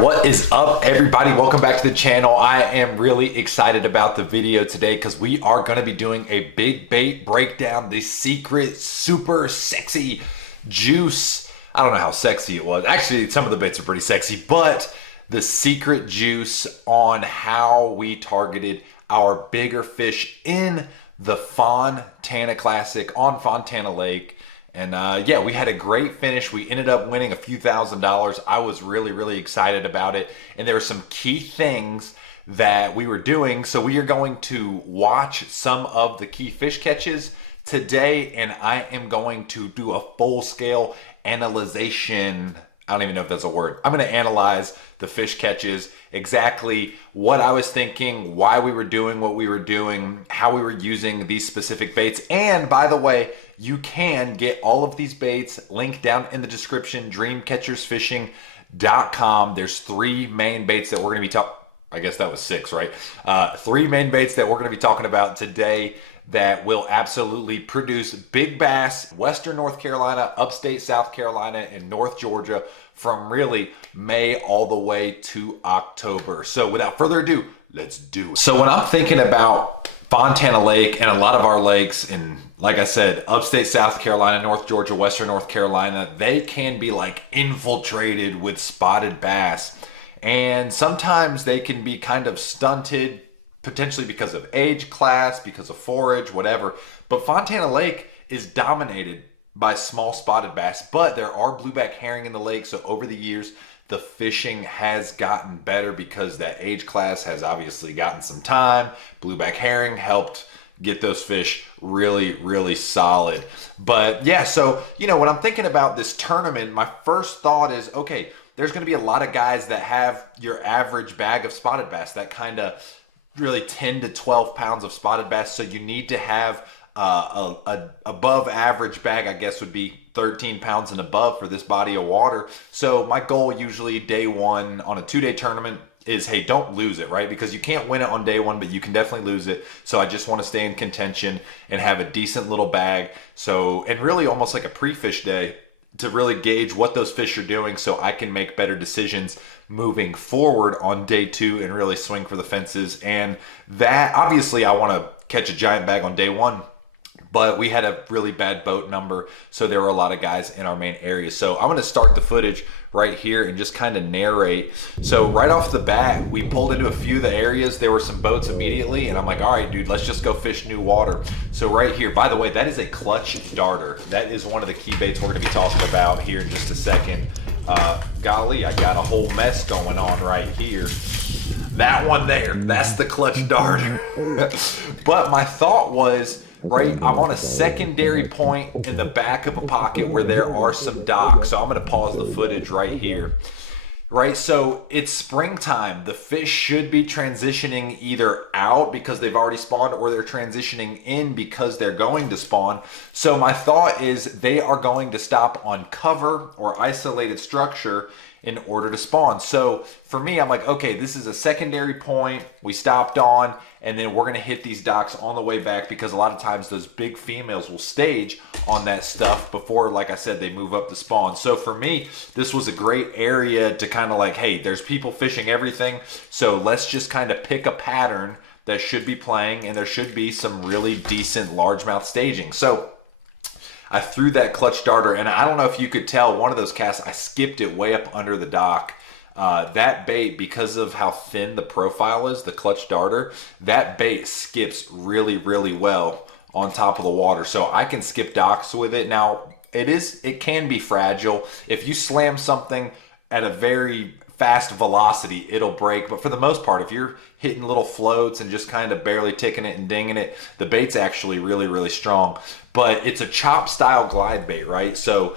What is up, everybody? Welcome back to the channel. I am really excited about the video today because we are going to be doing a big bait breakdown, the secret super sexy juice. I don't know how sexy it was. Actually, some of the baits are pretty sexy, but the secret juice on how we targeted our bigger fish in the Fontana Classic on Fontana Lake. And yeah, we had a great finish. We ended up winning a few $1,000s. I was really excited about it. And there were some key things that we were doing. So we are going to watch some of the key fish catches today. And I am going to do a full scale analyzation. I don't even know if that's a word. I'm going to analyze the fish catches, exactly what I was thinking, why we were doing what we were doing, how we were using these specific baits. And by the way, you can get all of these baits linked down in the description, dreamcatchersfishing.com. There's three main baits that we're going to be talking, I guess that was six, right? Three main baits that we're going to be talking about today that will absolutely produce big bass, Western North Carolina, upstate South Carolina, and North Georgia from really May all the way to October. So without further ado, let's do it. So when I'm thinking about Fontana Lake and a lot of our lakes in, like I said, upstate South Carolina, North Georgia, Western North Carolina, they can be like infiltrated with spotted bass. And sometimes they can be kind of stunted, potentially because of age class, because of forage, whatever. But Fontana Lake is dominated by small spotted bass, but there are blueback herring in the lake. So over the years, the fishing has gotten better because that age class has obviously gotten some time. Blueback herring helped get those fish really solid. But yeah, so, you know, when I'm thinking about this tournament, my first thought is, okay, there's going to be a lot of guys that have your average bag of spotted bass, that kind of really 10 to 12 pounds of spotted bass. So you need to have a above average bag, I guess would be 13 pounds and above for this body of water. So my goal usually day one on a 2-day tournament is, hey, don't lose it, right? Because you can't win it on day one, but you can definitely lose it. So I just want to stay in contention and have a decent little bag. So, and really almost like a pre-fish day to really gauge what those fish are doing so I can make better decisions moving forward on day two and really swing for the fences. And that, obviously I want to catch a giant bag on day one, but we had a really bad boat number, so there were a lot of guys in our main area. So I'm going to start the footage right here and just kind of narrate. So right off the bat, we pulled into a few of the areas. There were some boats immediately, and I'm like, all right, dude, let's just go fish new water. So right here, by the way, that is a clutch darter. That is one of the key baits we're going to be talking about here in just a second. Golly, I got a whole mess going on right here. That one there, that's the clutch darter. But my thought was, right, I'm on a secondary point in the back of a pocket where there are some docks. So I'm going to pause the footage right here. Right, so it's springtime. The fish should be transitioning either out because they've already spawned, or they're transitioning in because they're going to spawn. So my thought is they are going to stop on cover or isolated structure in order to spawn. So for me, I'm like, okay, this is a secondary point we stopped on, and then we're gonna hit these docks on the way back because a lot of times those big females will stage on that stuff before, like I said, they move up to spawn. So for me, this was a great area to kind of like, hey, there's people fishing everything, so let's just kind of pick a pattern that should be playing, and there should be some really decent largemouth staging. So I threw that clutch darter, and I don't know if you could tell, one of those casts, I skipped it way up under the dock. That bait, because of how thin the profile is, the clutch darter, that bait skips really well on top of the water. So I can skip docks with it. Now, it can be fragile. If you slam something at a very fast velocity, it'll break. But for the most part, if you're hitting little floats and just kind of barely ticking it and dinging it, the bait's actually really strong. But it's a chop style glide bait, right? So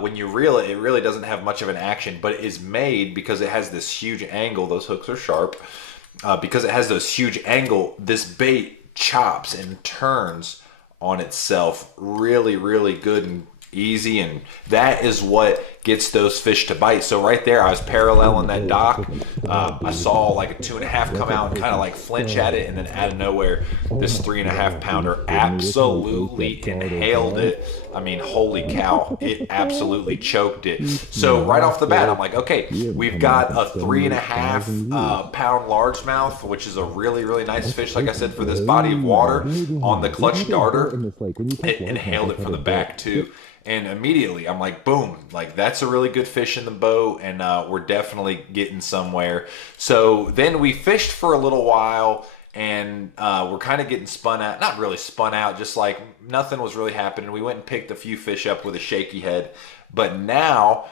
when you reel it, it really doesn't have much of an action, but it is made because it has this huge angle. Those hooks are sharp. Because it has this huge angle, this bait chops and turns on itself really good and easy, and that is what gets those fish to bite. So right there, I was paralleling that dock. I saw like a 2.5 come out and kind of like flinch at it, and then out of nowhere, this 3.5 pounder absolutely inhaled it. I mean, holy cow, it absolutely choked it. So right off the bat, I'm like, okay, we've got a 3.5 pound largemouth, which is a really, really nice fish, like I said, for this body of water. On the clutch darter, it inhaled it from the back too. And immediately I'm like, boom, like that's a really good fish in the boat, and we're definitely getting somewhere. So then we fished for a little while, and we're kind of getting spun out, not really spun out, just like nothing was really happening. We went and picked a few fish up with a shaky head. But now,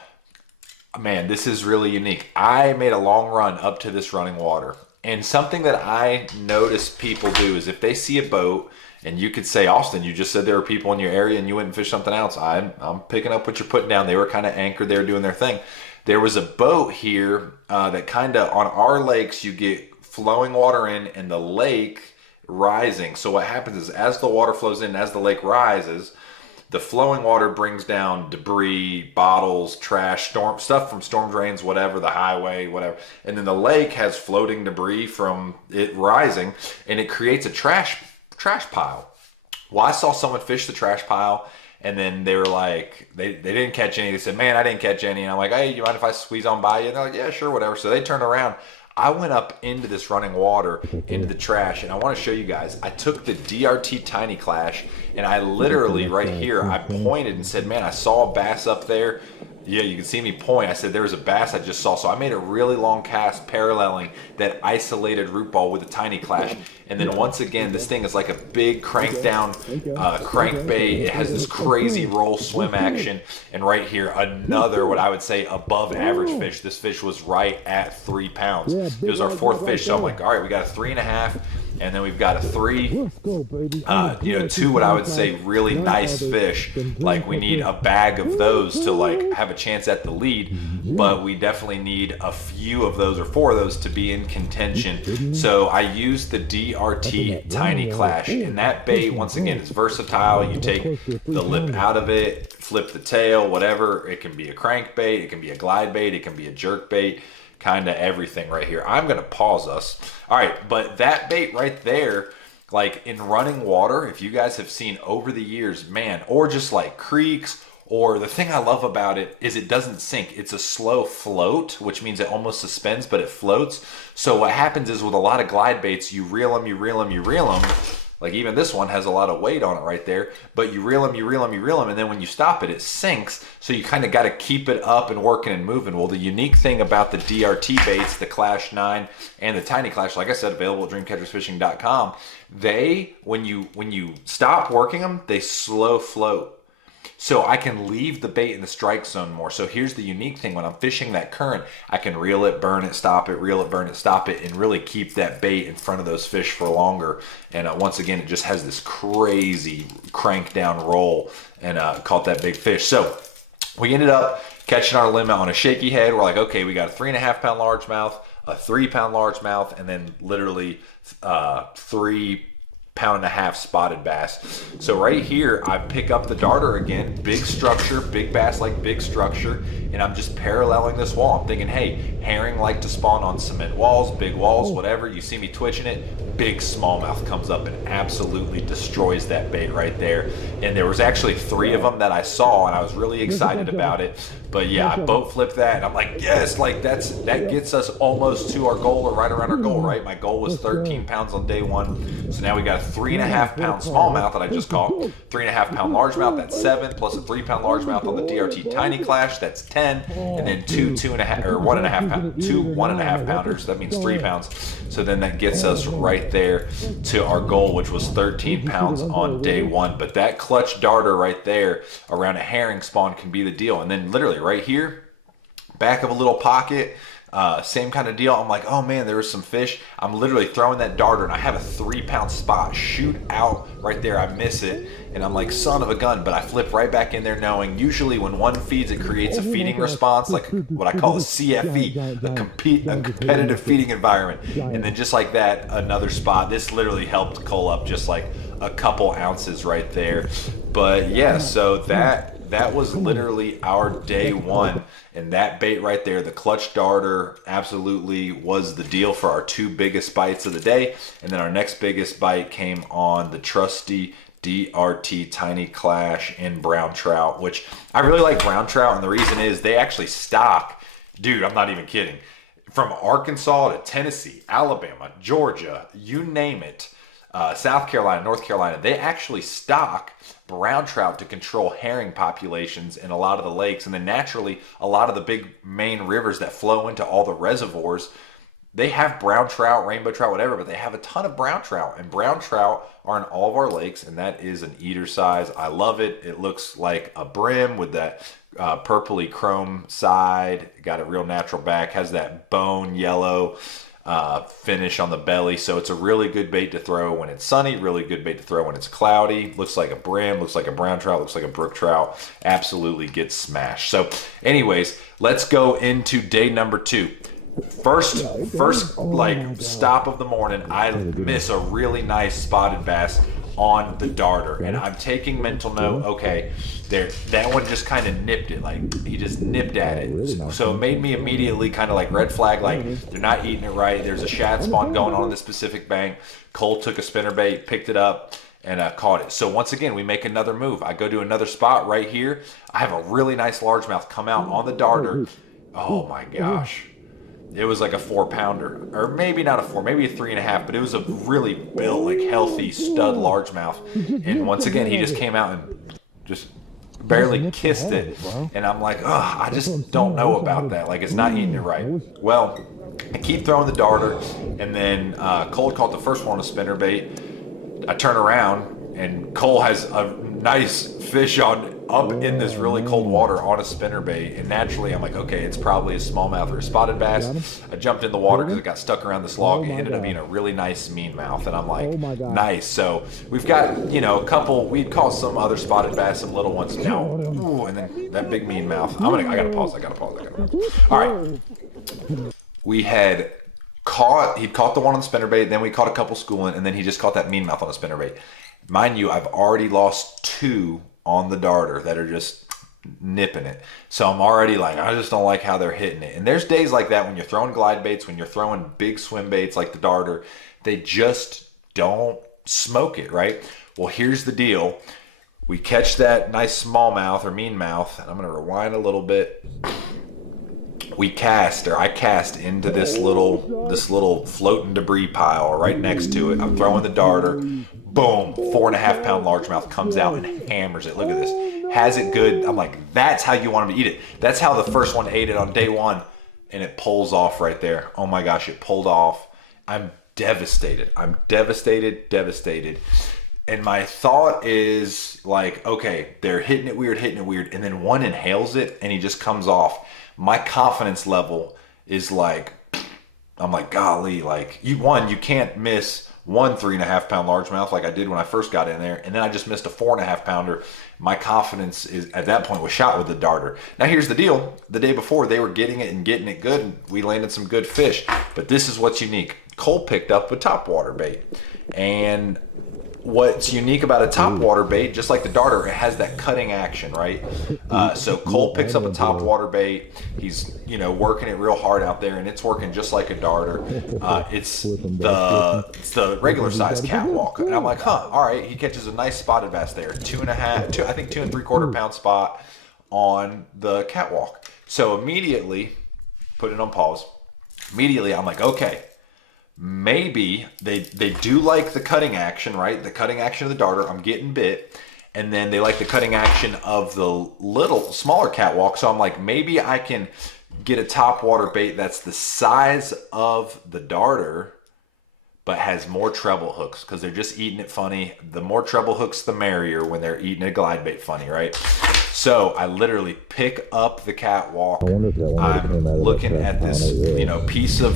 man, this is really unique. I made a long run up to this running water. And something that I notice people do is if they see a boat, and you could say, Austin, you just said there were people in your area and you went and fished something else. I'm picking up what you're putting down. They were kind of anchored there doing their thing. There was a boat here that kind of, on our lakes, you get flowing water in and the lake rising. So what happens is as the water flows in, as the lake rises, the flowing water brings down debris, bottles, trash, storm stuff from storm drains, whatever, the highway, whatever. And then the lake has floating debris from it rising, and it creates a trash pile. Well, I saw someone fish the trash pile, and then they were like, they didn't catch any. They said, man, I didn't catch any. And I'm like, hey, you mind if I squeeze on by you? And they're like, yeah, sure, whatever. So they turned around. I went up into this running water, into the trash, and I want to show you guys. I took the DRT Tiny Klash, and I literally, right here, I pointed and said, man, I saw a bass up there. Yeah, you can see me point. I said, there's a bass I just saw. So I made a really long cast paralleling that isolated root ball with a Tiny Klash. And then once again, this thing is like a big crank down crankbait. It has this crazy roll swim action. And right here, another, what I would say, above average fish. This fish was right at 3 pounds. It was our fourth fish. So I'm like, all right, we got a 3.5. And then we've got a 3, two what I would say really nice fish. Like we need a bag of those to like have a chance at the lead, but we definitely need a few of those or 4 of those to be in contention. So I used the DRT Tiny Klash, and that bait, once again, it's versatile. You take the lip out of it, flip the tail, whatever. It can be a crankbait, it can be a glide bait, it can be a jerk bait. Kind of everything right here. I'm going to pause us. All right, but that bait right there, like in running water, if you guys have seen over the years, man, or just like creeks, or the thing I love about it is it doesn't sink. It's a slow float, which means it almost suspends, but it floats. So what happens is with a lot of glide baits, you reel them, you reel them, you reel them. Like even this one has a lot of weight on it right there, but you reel them, you reel them, you reel them, and then when you stop it, it sinks. So you kind of got to keep it up and working and moving. Well, the unique thing about the DRT baits, the Klash 9 and the Tiny Klash, like I said, available at dreamcatchersfishing.com, when you stop working them, they slow float. So I can leave the bait in the strike zone more. So here's the unique thing. When I'm fishing that current, I can reel it, burn it, stop it, reel it, burn it, stop it, and really keep that bait in front of those fish for longer. And once again, it just has this crazy crank down roll, and caught that big fish. So we ended up catching our limit on a shaky head. We're like, okay, we got a 3.5 pound largemouth, a 3 pound largemouth, and then literally 3.5 pound spotted bass. So right here, I pick up the darter again, big structure, big bass like big structure, and I'm just paralleling this wall. I'm thinking, hey, herring like to spawn on cement walls, big walls, whatever. You see me twitching it, big smallmouth comes up and absolutely destroys that bait right there. And there was actually 3 of them that I saw, and I was really excited about it. But yeah, I boat flipped that, and I'm like, yes, like that gets us almost to our goal, or right around our goal, right? My goal was 13 pounds on day 1. So now we got a 3.5 pound smallmouth that I just caught, 3.5 pound largemouth, that's 7, plus a 3 pound largemouth on the DRT Tiny Klash, that's 10, and then 2 1.5 pounders, that means 3 pounds. So then that gets us right there to our goal, which was 13 pounds on day 1. But that clutch darter right there around a herring spawn can be the deal. And then literally right here, back of a little pocket, same kind of deal. I'm like, oh man, there was some fish. I'm literally throwing that darter, and I have a 3 pound spot shoot out right there. I miss it, and I'm like, son of a gun, but I flip right back in there, knowing usually when one feeds, it creates a feeding response, like what I call a CFE, a competitive feeding environment. And then just like that, another spot. This literally helped cull up just like a couple ounces right there. But yeah, so that that was literally our day one. And that bait right there, the clutch darter, absolutely was the deal for our two biggest bites of the day. And then our next biggest bite came on the trusty DRT Tiny Klash in brown trout, which I really like brown trout. And the reason is they actually stock, dude, I'm not even kidding, from Arkansas to Tennessee, Alabama, Georgia, you name it, South Carolina, North Carolina, they actually stock brown trout to control herring populations in a lot of the lakes. And then naturally, a lot of the big main rivers that flow into all the reservoirs, they have brown trout, rainbow trout, whatever, but they have a ton of brown trout. And brown trout are in all of our lakes, and that is an eater size. I love it. It looks like a brim with that purpley chrome side. Got a real natural back, has that bone yellow finish on the belly. So it's a really good bait to throw when it's sunny, really good bait to throw when it's cloudy. Looks like a brim, looks like a brown trout, looks like a brook trout. Absolutely gets smashed. So anyways, let's go into day number 2. First like stop of the morning, I miss a really nice spotted bass on the darter, and I'm taking mental note. Okay, there, that one just kind of nipped it, like he just nipped at it. So it made me immediately kind of like red flag, like they're not eating it right. There's a shad spawn going on this specific bank. Cole took a spinnerbait, picked it up, and caught it. So once again, we make another move. I go to another spot right here. I have a really nice largemouth come out on the darter. Oh my gosh. It was like a 4-pounder, or maybe not a 4, maybe a 3.5, but it was a really built, like healthy stud largemouth. And once again, he just came out and just barely kissed it. And I'm like, oh, I just don't know about that. Like, it's not eating it right. Well, I keep throwing the darter, and then Cole caught the first one on a spinnerbait. I turn around, and Cole has a nice fish up in this really cold water on a spinnerbait, and naturally I'm like, okay, it's probably a smallmouth or a spotted bass. I jumped in the water because it got stuck around this log. It ended up being a really nice meanmouth, and I'm like, nice. So we've got, you know, a couple. We'd caught some other spotted bass, some little ones. No, ooh, and then that big meanmouth. I gotta pause. All right, he'd caught the one on the spinnerbait, then we caught a couple schooling, and then he just caught that meanmouth on the spinnerbait. Mind you, I've already lost 2 on the darter that are just nipping it. So I'm already like, I just don't like how they're hitting it. And there's days like that when you're throwing glide baits, when you're throwing big swim baits like the darter, they just don't smoke it, right? Well, here's the deal. We catch that nice smallmouth or meanmouth, and I'm going to rewind a little bit. I cast into this little floating debris pile right next to it. I'm throwing the darter. Boom, 4.5-pound largemouth comes out and hammers it. Look at this. Has it good. I'm like, that's how you want him to eat it. That's how the first one ate it on day 1, and it pulls off right there. Oh my gosh, it pulled off. I'm devastated. Devastated. And my thought is like, okay, they're hitting it weird, and then one inhales it, and he just comes off. My confidence level is like, I'm like, golly, like you can't miss one 3.5-pound largemouth like I did when I first got in there, and then I just missed a 4.5-pounder. My confidence is at that point was shot with the darter. Now here's the deal: the day before they were getting it good, and we landed some good fish. But this is what's unique. Cole picked up a topwater bait, and what's unique about a topwater bait, just like the darter, it has that cutting action, right? So Cole picks up a topwater bait. He's, you know, working it real hard out there, and it's working just like a darter. It's the regular size CatWalk, and I'm like, huh, all right. He catches a nice spotted bass there, 2.75-2.75 pound spot on the CatWalk. So immediately, put it on pause. Immediately, I'm like, okay. Maybe they do like the cutting action, right? The cutting action of the darter, I'm getting bit. And then they like the cutting action of the smaller CatWalk. So I'm like, maybe I can get a topwater bait that's the size of the darter, but has more treble hooks, because they're just eating it funny. The more treble hooks, the merrier when they're eating a glide bait funny, right? So I literally pick up the CatWalk. I'm looking at this, you know, piece of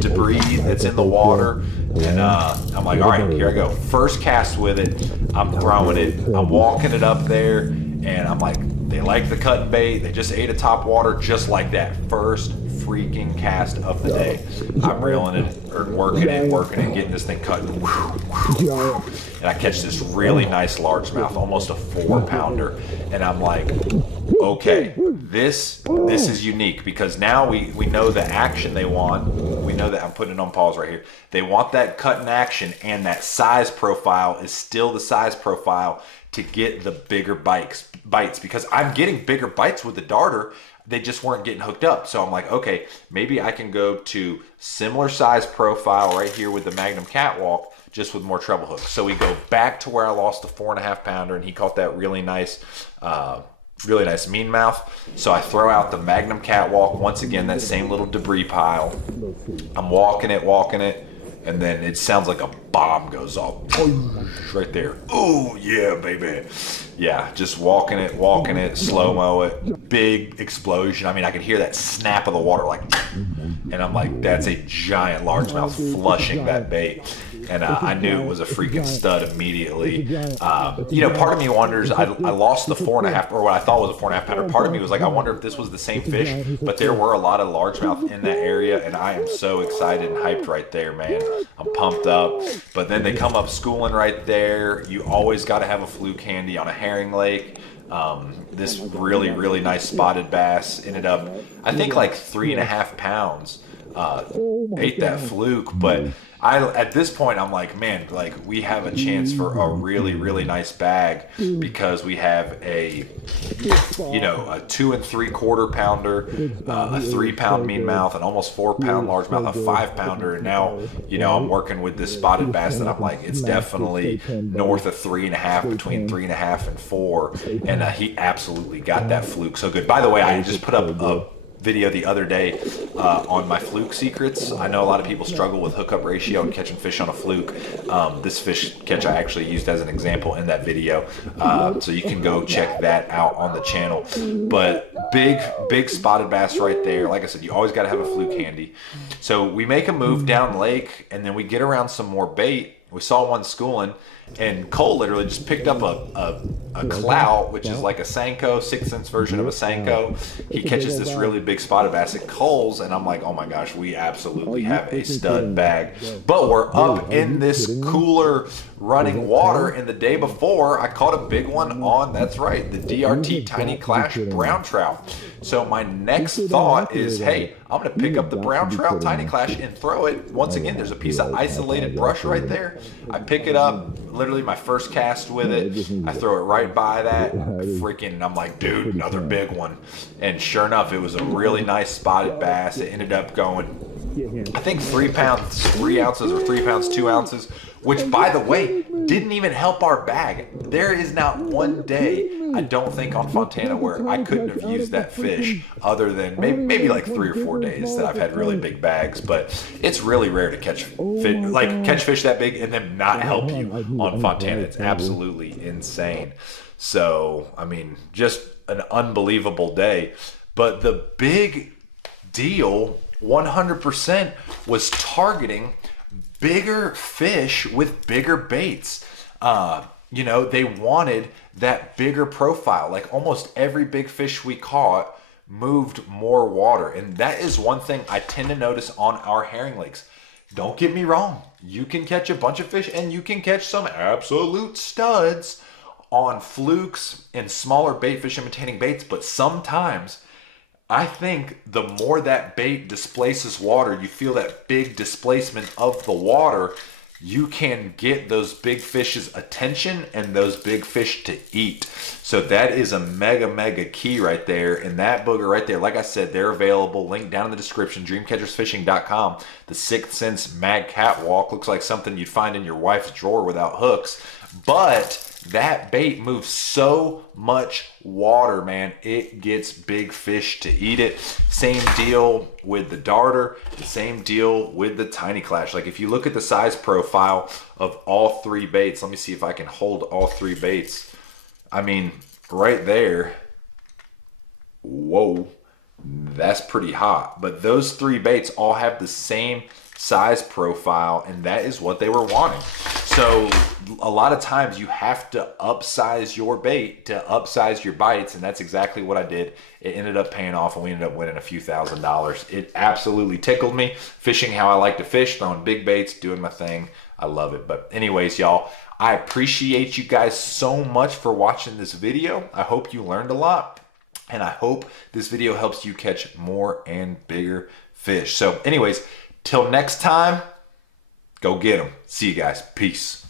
debris that's in the water, and I'm like, all right, here I go. First cast with it. I'm throwing it. I'm walking it up there, and I'm like, they like the cutting bait. They just ate a topwater just like that. First freaking cast of the day. I'm reeling it, or working it, getting this thing cut. And I catch this really nice largemouth, almost a 4-pounder. And I'm like, okay, this is unique, because now we know the action they want. We know that, I'm putting it on pause right here. They want that cut in action, and that size profile is still the size profile to get the bigger bites, because I'm getting bigger bites with the darter. They just weren't getting hooked up. So I'm like, okay, maybe I can go to similar size profile right here with the Magnum CatWalk, just with more treble hooks. So we go back to where I lost the 4.5 pounder, and he caught that really nice mean mouth. So I throw out the Magnum CatWalk, once again, that same little debris pile. I'm walking it, and then it sounds like a bomb goes off right there. Oh yeah, baby. Yeah, just walking it, slow-mo it, big explosion. I mean, I could hear that snap of the water, like, and I'm like, that's a giant largemouth flushing that bait. And I knew it was a freaking stud immediately. Part of me wonders, I lost the 4.5, or what I thought was a 4.5 pounder. Part of me was like, I wonder if this was the same fish, but there were a lot of largemouth in that area, and I am so excited and hyped right there, man. I'm pumped up. But then they come up schooling right there. You always got to have a fluke handy on a herring lake. This really, really nice spotted bass ended up, I think, like 3.5 pounds. Ate that fluke, but at this point I'm like, man, like, we have a chance for a really, really nice bag, because we have a 2 3/4 pounder, a 3-pound mean mouth, an almost 4-pound largemouth, a 5-pounder, and now I'm working with this spotted bass that I'm like, it's definitely north of 3.5, between 3.5 and 4, and he absolutely got that fluke so good. By the way, I just put up a video the other day on my fluke secrets. I know a lot of people struggle with hookup ratio and catching fish on a fluke. This fish catch I actually used as an example in that video, so you can go check that out on the channel. But big spotted bass right there. Like I said, you always got to have a fluke handy. So we make a move down lake, and then we get around some more bait. We saw one schooling, and Cole literally just picked up a clout, which is like a Senko, 6th version of a Senko. He catches this really big spotted bass at Cole's, and I'm like, oh my gosh, we absolutely have a stud bag. But we're up in this cooler running water, and the day before I caught a big one on, that's right, the DRT Tiny Klash brown trout. So my next thought is, hey, I'm going to pick up the brown trout Tiny Klash and throw it. Once again, there's a piece of isolated brush right there. I pick it up, literally my first cast with it. I throw it right by that, freaking, I'm like, dude, another big one. And sure enough, it was a really nice spotted bass. It ended up going, I think 3 pounds, 3 ounces, or 3 pounds, 2 ounces, which, by the way, didn't even help our bag. There is not one day, I don't think, on Fontana where I couldn't have used that fish, other than maybe like 3 or 4 days that I've had really big bags. But it's really rare to catch fish that big and then not help you on Fontana. It's absolutely insane. So, I mean, just an unbelievable day. But the big deal, 100%, was targeting bigger fish with bigger baits. They wanted that bigger profile. Like, almost every big fish we caught moved more water. And that is one thing I tend to notice on our herring lakes. Don't get me wrong. You can catch a bunch of fish, and you can catch some absolute studs on flukes and smaller bait fish imitating baits. But sometimes I think the more that bait displaces water, you feel that big displacement of the water, you can get those big fish's attention and those big fish to eat. So that is a mega key right there. And that booger right there, like I said, they're available. Link down in the description, dreamcatchersfishing.com. The 6th Sense Mag CatWalk looks like something you'd find in your wife's drawer without hooks. But that bait moves so much water, man. It gets big fish to eat it. Same deal with the darter. Same deal with the Tiny Klash. Like, if you look at the size profile of all 3 baits, let me see if I can hold all 3 baits. I mean, right there. Whoa, that's pretty hot. But those 3 baits all have the same size profile, and that is what they were wanting. So a lot of times you have to upsize your bait to upsize your bites, and that's exactly what I did. It ended up paying off, and we ended up winning a few $1,000s. It absolutely tickled me. Fishing how I like to fish, throwing big baits, doing my thing. I love it. But anyways, y'all, I appreciate you guys so much for watching this video. I hope you learned a lot, and I hope this video helps you catch more and bigger fish. So anyways, till next time, go get them. See you guys. Peace.